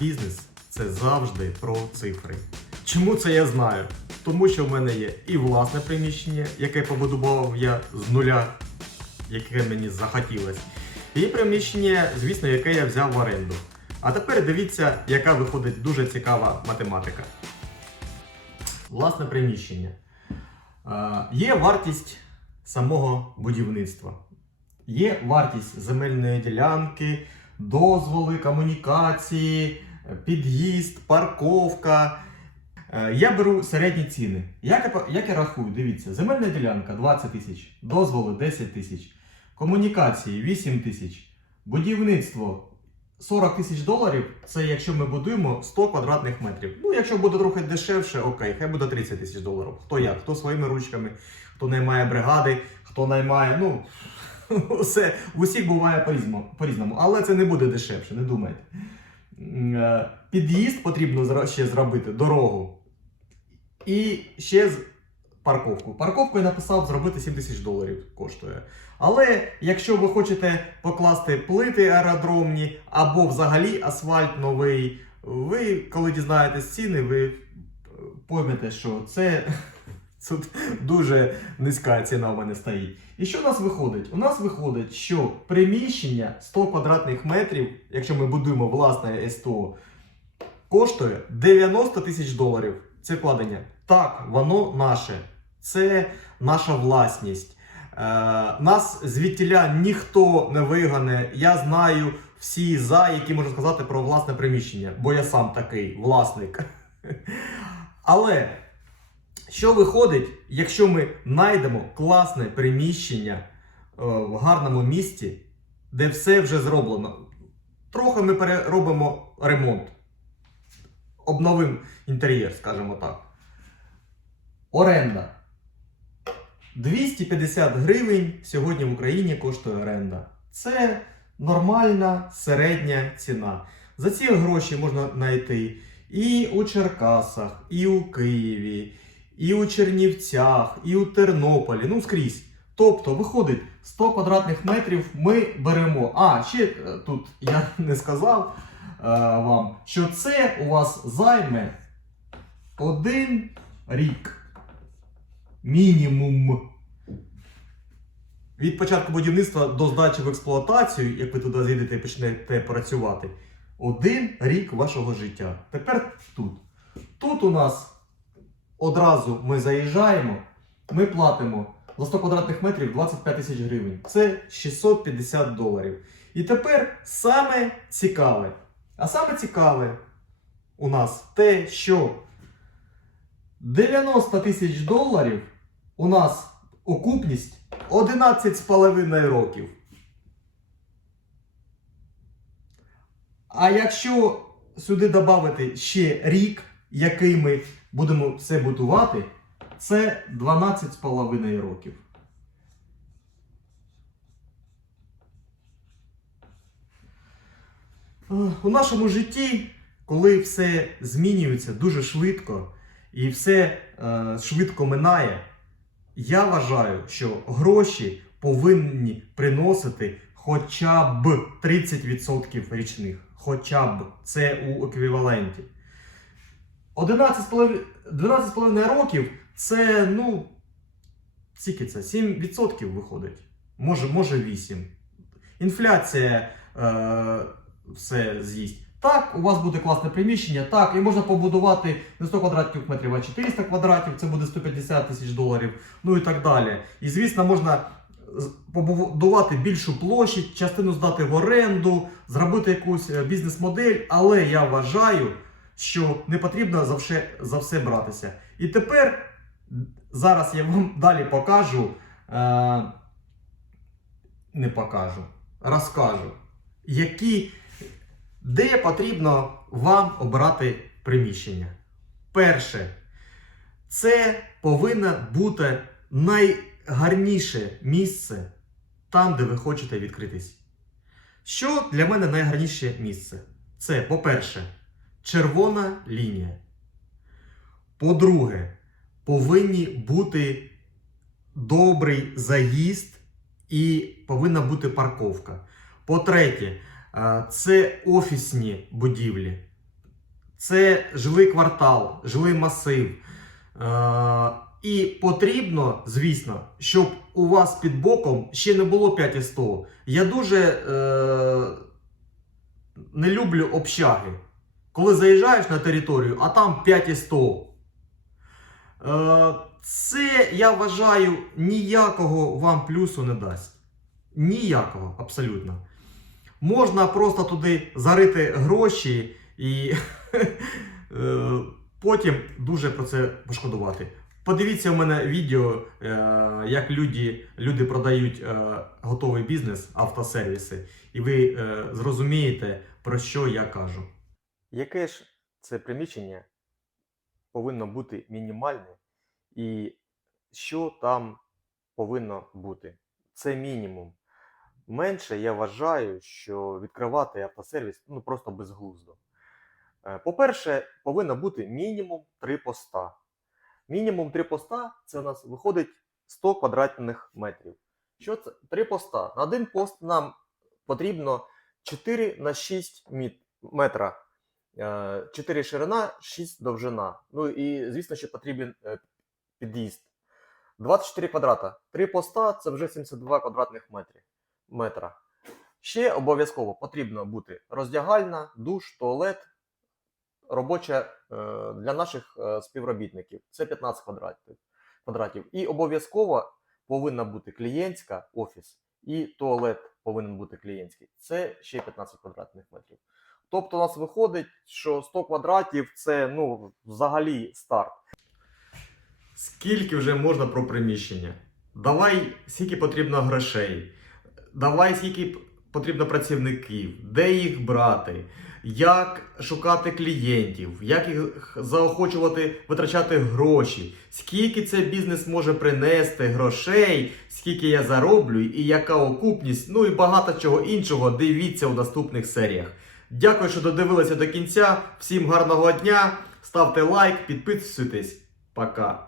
бізнес це завжди про цифри. Чому це я знаю? Тому що в мене є і власне приміщення, яке побудував я з нуля, яке мені захотілося, і приміщення, звісно, яке я взяв в оренду. А тепер дивіться, яка виходить дуже цікава математика. Власне приміщення. Є вартість самого будівництва. Є вартість земельної ділянки, дозволи, комунікації, під'їзд, парковка. Е, Я беру середні ціни. Як я, як я рахую? Дивіться, земельна ділянка 20 тисяч, дозволи 10 тисяч, комунікації 8 тисяч, будівництво 40 тисяч доларів. Це якщо ми будуємо 100 квадратних метрів. Ну, якщо буде трохи дешевше, окей, хай буде 30 тисяч доларів. Хто як, хто своїми ручками, хто наймає бригади, хто наймає, ну. Все, усіх буває по-різному, але це не буде дешевше, не думайте. Е, Під'їзд потрібно ще зробити, дорогу. І ще парковку. Парковку я написав зробити 7 тисяч доларів коштує. Але якщо ви хочете покласти плити аеродромні або взагалі асфальт новий, ви, коли дізнаєтесь ціни, ви е, поймете, що це тут дуже низька ціна в мене стоїть. І що у нас виходить? У нас виходить, що приміщення 100 квадратних метрів, якщо ми будуємо власне СТО, коштує 90 тисяч доларів. Це вкладення. Так, воно наше. Це наша власність. Е, нас звідтіля ніхто не вигане. Я знаю всі за, які можу сказати про власне приміщення, бо я сам такий власник. Але що виходить, якщо ми знайдемо класне приміщення е, в гарному місті, де все вже зроблено? Трохи ми переробимо ремонт, обновимо інтер'єр, скажімо так. Оренда. 250 гривень сьогодні в Україні коштує оренда. Це нормальна середня ціна. За ці гроші можна знайти і у Черкасах, і у Києві, і у Чернівцях, і у Тернополі, ну скрізь. Тобто, виходить, 100 квадратних метрів ми беремо. А, ще е, тут я не сказав е, вам, що це у вас займе один рік. Мінімум. Від початку будівництва до здачі в експлуатацію, як ви туди зійдете і почнете працювати, один рік вашого життя. Тепер тут. Тут у нас одразу ми заїжджаємо, ми платимо за 100 квадратних метрів 25 тисяч гривень. Це 650 доларів. І тепер саме цікаве. А саме цікаве у нас те, що 90 тисяч доларів у нас окупність 11,5 років. А якщо сюди додати ще рік, який ми будемо все будувати, це 12,5 років. Е, У нашому житті, коли все змінюється дуже швидко і все е, швидко минає, я вважаю, що гроші повинні приносити хоча б 30% річних. Хоча б це у еквіваленті. 11,5 12,5 років це, ну, скільки це? 7% виходить. Може, може 8. Інфляція е, все з'їсть. Так, у вас буде класне приміщення, так, і можна побудувати не 100 квадратів метрів, а 400 квадратів, це буде 150 тисяч доларів, ну і так далі. І звісно, можна побудувати більшу площадь, частину здати в оренду, зробити якусь е, бізнес-модель, але я вважаю, що не потрібно за все, за все братися. І тепер зараз я вам далі покажу, е, не покажу, розкажу, які, де потрібно вам обрати приміщення. Перше, це повинно бути найгарніше місце там, де ви хочете відкритись. Що для мене найгарніше місце? Це, по-перше, червона лінія. По-друге, повинні бути добрий заїзд і повинна бути парковка. По-третє, це офісні будівлі. Це жилий квартал, жилий масив. І потрібно, звісно, щоб у вас під боком ще не було 5,100. Я дуже е, не люблю общаги. Коли заїжджаєш на територію, а там 5,100. Е, це, я вважаю, ніякого вам плюсу не дасть. Ніякого, абсолютно. Можна просто туди зарити гроші і е, потім дуже про це пошкодувати. Подивіться у мене відео, е, як люди, люди продають готовий бізнес, автосервіси, і ви зрозумієте, про що я кажу. Яке ж це приміщення повинно бути мінімальне і що там повинно бути? Це мінімум. Менше я вважаю, що відкривати автосервіс ну, просто безглуздо. Е, По-перше, повинно бути мінімум 3 поста. Мінімум 3 поста це у нас виходить 100 квадратних метрів. Що це? 3 поста. На один пост нам потрібно 4 на 6 міт- метра. 4 ширина, 6 довжина. Ну і звісно, що потрібен е, під'їзд. 24 квадрата. 3 поста це вже 72 квадратних метри. метра. Ще обов'язково потрібно бути роздягальна, душ, туалет, робоча е, для наших е, співробітників. Це 15 квадратів. квадратів. І обов'язково повинна бути клієнтська офіс, і туалет повинен бути клієнтський. Це ще 15 квадратних метрів. Тобто у нас виходить, що 100 квадратів це ну, взагалі старт. Скільки вже можна про приміщення? Давай, скільки потрібно грошей, давай, скільки потрібно працівників, де їх брати, як шукати клієнтів, як їх заохочувати витрачати гроші, скільки цей бізнес може принести грошей, скільки я зароблю і яка окупність, ну і багато чого іншого. Дивіться у наступних серіях. Дякую, що додивилися до кінця. Всім гарного дня. Ставте лайк, підписуйтесь. Пока.